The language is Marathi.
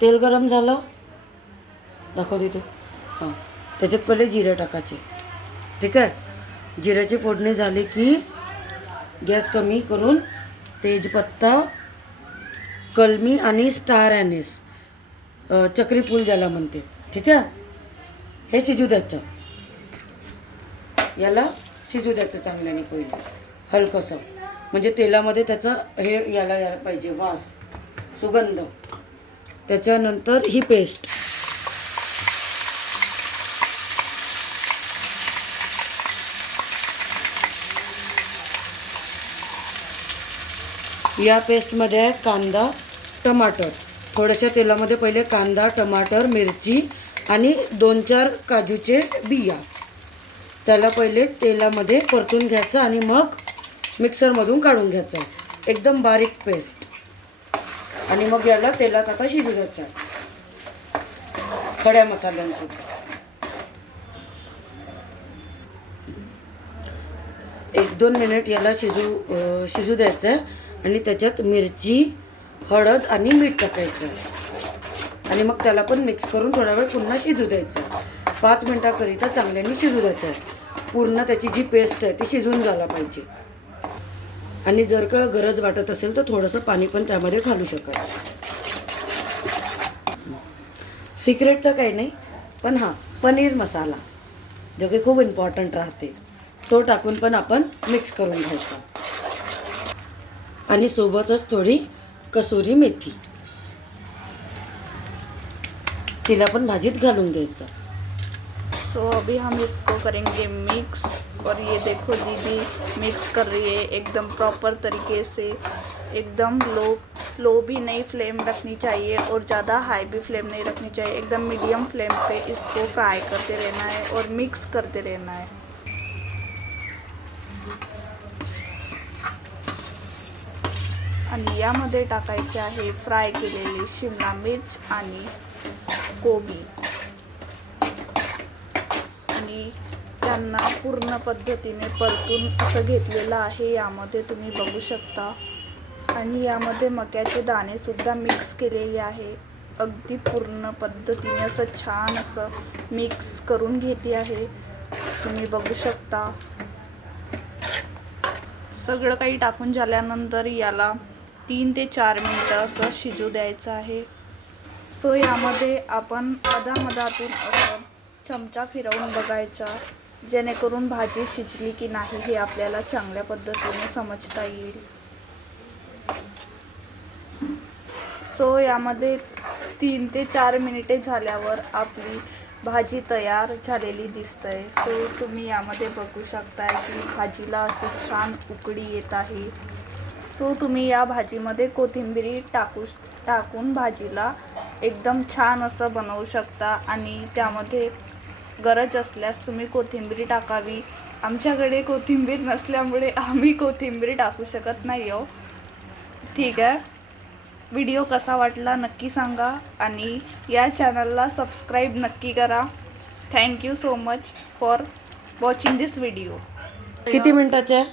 तेल गरम झालं, दाखव तिथे. हां, त्याच्यात पहिले जिरे टाकायचे. ठीक आहे. जिऱ्याची फोडणी झाली की गॅस कमी करून तेजपत्ता, कलमी आणि स्टार ॲनिस, चक्री फूल ज्याला म्हणते, ठीक आहे, हे शिजू द्यायचं. याला शिजू द्यायचं चांगल्याने पहिले हलकंसं, म्हणजे तेलामध्ये त्याचा हे यायला पाहिजे वास, सुगंध. त्याच्यानंतर ही पेस्ट, या पेस्टमध्ये आहे कांदा, टमाटर. थोड्याशा तेलामध्ये पहिले कांदा, टमाटर, मिरची आणि 2-4 काजूचे बिया, त्याला पहिले तेलामध्ये परतून घ्यायचं आणि मग मिक्सरमधून काढून घ्यायचं, एकदम बारीक पेस्ट. आणि मग याला तेलात आता शिजू द्यायचं खड्या मसाल्यांसोबत. 1-2 मिनिट याला शिजू द्यायचं आणि त्याच्यात मिरची, हळद आणि मीठ टाकायचं आणि मग त्याला पण मिक्स करून थोडा वेळ पुन्हा शिजू द्यायचं. 5 मिनिटाकरिता चांगल्याने शिजू द्यायचं आहे. पूर्ण त्याची जी पेस्ट आहे ती शिजून झाला पाहिजे. आणि जर का गरज वाटत असेल तर थोडंसं पाणी पण त्यामध्ये घालू शकाल. सिक्रेट तर काही नाही, पण हां, पनीर मसाला जो की खूप इम्पॉर्टंट राहते, तो टाकून पण आपण मिक्स करून घ्यायचा. आणि सोबतच थोडी कसुरी मेथी, तिला पण भाजीत घालून घ्यायचं. सो अभी हम इसको करेंगे मिक्स। और ये देखो दीदी मिक्स कर रही है एकदम प्रॉपर तरीके से, एकदम लो भी नहीं फ्लेम रखनी चाहिए और ज़्यादा हाई भी फ्लेम नहीं रखनी चाहिए, एकदम मीडियम फ्लेम पे इसको फ्राई करते रहना है और मिक्स करते रहना है। आणि यामध्ये टाकायचे आहे फ्राय केलेली शिमला मिर्च आणि कोबी, आणि त्यांना पूर्ण पद्धतीने परतून असं घेतलेलं आहे, यामध्ये तुम्ही बघू शकता. आणि यामध्ये मक्याचे दाणे सुद्धा मिक्स केलेले आहे. अगदी पूर्ण पद्धतीने असं छान असं मिक्स करून घेते आहे, तुम्ही बघू शकता. सगळं काही टाकून झाल्यानंतर याला 3 ते 4 मिनिटं असं शिजू द्यायचं आहे. सो यामध्ये आपण अधामधातून असं चमचा फिरवून बघायचा, जेणेकरून भाजी शिजली की नाही हे आपल्याला चांगल्या पद्धतीने समजता येईल. सो यामध्ये 3 ते 4 मिनिटे झाल्यावर आपली भाजी तयार झालेली दिसते. सो तुम्ही यामध्ये बघू शकताय की भाजीला अशी छान उकळी येत आहे. सो तुम्ही या भाजीमध्ये कोथिंबीर टाकून भाजीला एकदम छान असं बनवू शकता. आणि त्यामध्ये गरज असल्यास तुम्ही कोथिंबीर टाकावी. आमच्याकडे कोथिंबीर नसल्यामुळे आम्ही कोथिंबीर टाकू शकत नाही हो. ठीक आहे. व्हिडिओ कसा वाटला नक्की सांगा आणि या चॅनलला सबस्क्राईब नक्की करा. Thank you so much for watching this video. किती मिनिटाचे आहे?